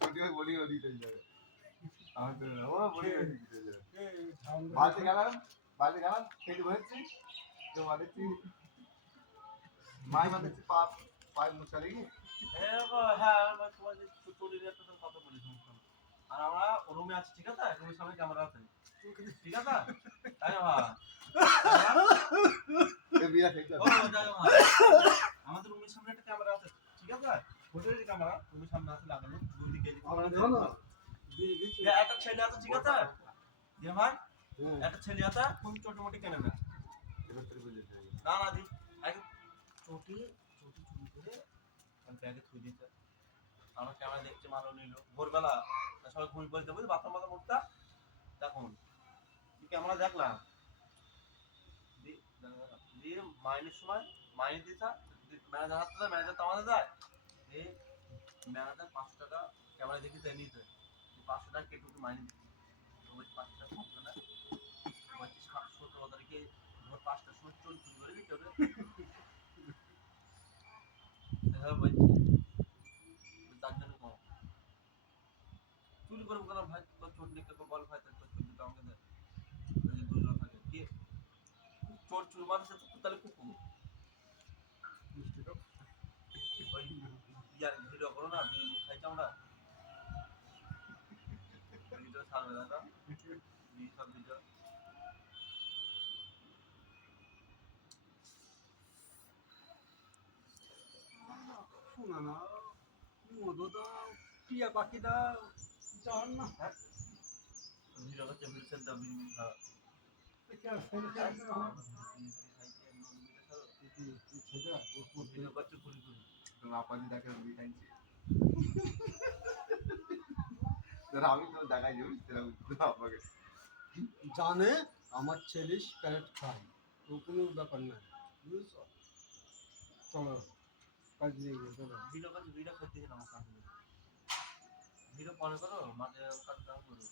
छोटी में बड़ी होती चल जाए हाँ तो वो बड़ी होती चल जाए बाल्टी गया खेल भरती जो वाले थी माय वाले थी पाइप मुचलेगी হ্যাঁ তোমাদের চুরির একটা কথা বলি সমস্যা আর আমরা রুমে আছি ঠিক আছে রুমের সামনে ক্যামেরা আছে ঠিক আছে তাই ভাই ये बिया खेल আমাদের রুমের সামনে একটা ক্যামেরা আছে ঠিক আছে হোটেলের ক্যামেরা রুমের সামনে আছে লাগানো দুদিকে আমরা দেখো না একটা ছেলে আছে ঠিক আছে যে ভাই একটা ছেলে আছে কোন ছোট মোটি কেনে না না না দি এক চটি চুরি করে আমি ব্যাগে থুই দিতে আমরা ক্যামেরা দেখতে মালো নিল ভোরবেলা সবাই ঘুমিয়ে পড়তে বুঝলি বাথরুম বাথরুম উঠতা তখন ক্যামেরা দেখলাম দিয়ে মাইনের সময় মাইনে দিতা ম্যানেজার হাত দেয় ম্যানেজার তো আমাদের দেয় এই ম্যানেজার 500 টাকা ক্যামেরা দেখি তাই নিতে 500 টাকা কেটে মাইনে দিচ্ছি ওই 500 টাকা কমবে না 17 তারিখে ভোর 5টার সময় চুরি করে দিতে হবে হ্যাঁ বলছি তার জন্য কম চুরি করবো কেন ভাই তোর চোট লিখতে বল ভাই তোর চোট দিতে আমাকে দেয় দুজন থাকে কি চোর চুর মানুষের তো তাহলে কুকুর ওই ইয়ার ভিডিও করো না বিরিয়ানি খাইছি আমরা ভিডিও ছাড়বে দাদা সব ভিডিও শোনা না মধু দাও টিয়া পাখি দাও জান না ভিডিও করছে ভিডিও ছেড়ে দাও বিরিয়ানি খাওয়া ভিডিও করছে পুরি পুরি तो आपने देखा बिटाई तेरा अभी तो देखा जो तेरा तो आपके জানে আমার ছেলে প্যারেট খায় ও কোনো ব্যাপার না বুঝছো চলো কাজ নিয়ে গিয়ে চলো ভিডিও করছে ভিডিও করতে গেলাম ভিডিও পরে করো মাঝে কাজ দাও করো